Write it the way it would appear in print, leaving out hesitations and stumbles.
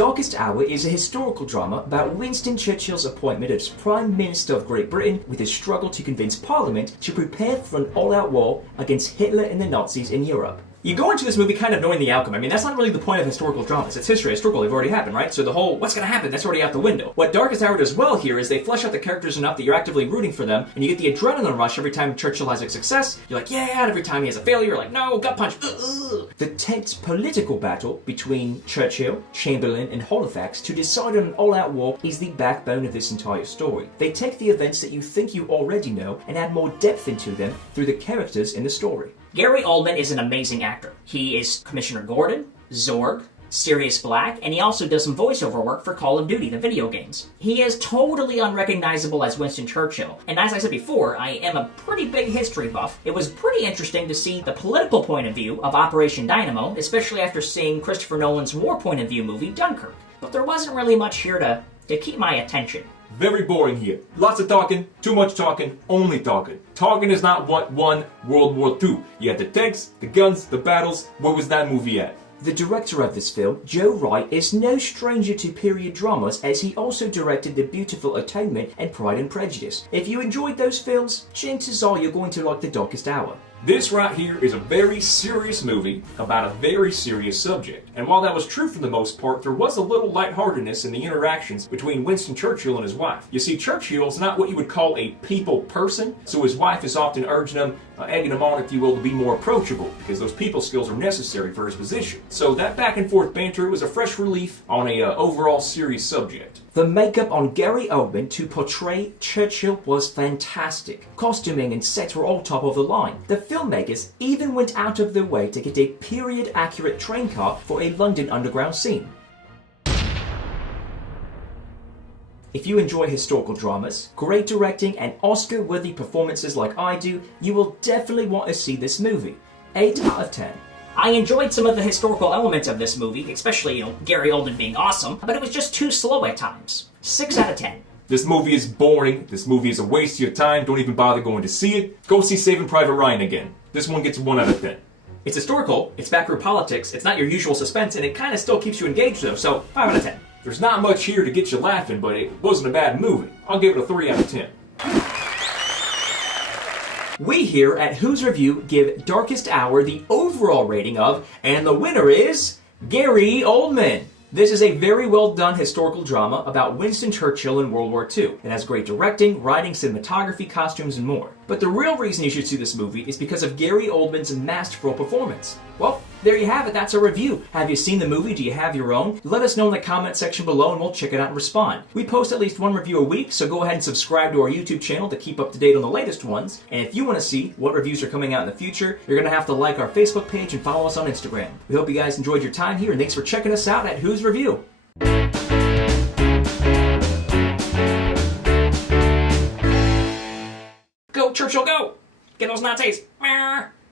Darkest Hour is a historical drama about Winston Churchill's appointment as Prime Minister of Great Britain with his struggle to convince Parliament to prepare for an all-out war against Hitler and the Nazis in Europe. You go into this movie kind of knowing the outcome. I mean, that's not really the point of historical dramas. It's history. Historical, they've already happened, right? So the whole, what's going to happen, that's already out the window. What Darkest Hour does well here is they flesh out the characters enough that you're actively rooting for them, and you get the adrenaline rush every time Churchill has a success. You're like, yeah, and every time he has a failure, you're like, no, gut punch, The tense political battle between Churchill, Chamberlain, and Halifax to decide on an all-out war is the backbone of this entire story. They take the events that you think you already know and add more depth into them through the characters in the story. Gary Oldman is an amazing actor. He is Commissioner Gordon, Zorg, Sirius Black, and he also does some voiceover work for Call of Duty, the video games. He is totally unrecognizable as Winston Churchill, and as I said before, I am a pretty big history buff. It was pretty interesting to see the political point of view of Operation Dynamo, especially after seeing Christopher Nolan's war point of view movie, Dunkirk. But there wasn't really much here to keep my attention. Very boring here. Lots of talking, too much talking, only talking. Talking is not what won World War II. You had the tanks, the guns, the battles. Where was that movie at? The director of this film, Joe Wright, is no stranger to period dramas, as he also directed The Beautiful Atonement and Pride and Prejudice. If you enjoyed those films, chances are you're going to like The Darkest Hour. This right here is a very serious movie about a very serious subject. And while that was true for the most part, there was a little lightheartedness in the interactions between Winston Churchill and his wife. You see, Churchill's not what you would call a people person, so his wife is often urging him, egging him on, if you will, to be more approachable, because those people skills are necessary for his position. So that back and forth banter was a fresh relief on a overall serious subject. The makeup on Gary Oldman to portray Churchill was fantastic. Costuming and sets were all top of the line. The filmmakers even went out of their way to get a period-accurate train car for a London underground scene. If you enjoy historical dramas, great directing, and Oscar-worthy performances like I do, you will definitely want to see this movie. 8 out of 10. I enjoyed some of the historical elements of this movie, especially, Gary Oldman being awesome, but it was just too slow at times. 6 out of 10. This movie is boring. This movie is a waste of your time. Don't even bother going to see it. Go see Saving Private Ryan again. This one gets 1 out of 10. It's historical, it's backroom politics, it's not your usual suspense, and it kind of still keeps you engaged though, so 5 out of 10. There's not much here to get you laughing, but it wasn't a bad movie. I'll give it a 3 out of 10. We here at Who's Review give Darkest Hour the overall rating of, and the winner is Gary Oldman. This is a very well done historical drama about Winston Churchill in World War II. It has great directing, writing, cinematography, costumes, and more. But the real reason you should see this movie is because of Gary Oldman's masterful performance. Well, there you have it, that's a review. Have you seen the movie? Do you have your own? Let us know in the comment section below and we'll check it out and respond. We post at least 1 review a week, so go ahead and subscribe to our YouTube channel to keep up to date on the latest ones. And if you want to see what reviews are coming out in the future, you're going to have to like our Facebook page and follow us on Instagram. We hope you guys enjoyed your time here, and thanks for checking us out at Who's Review. Go, Churchill, go! Get those Nazis!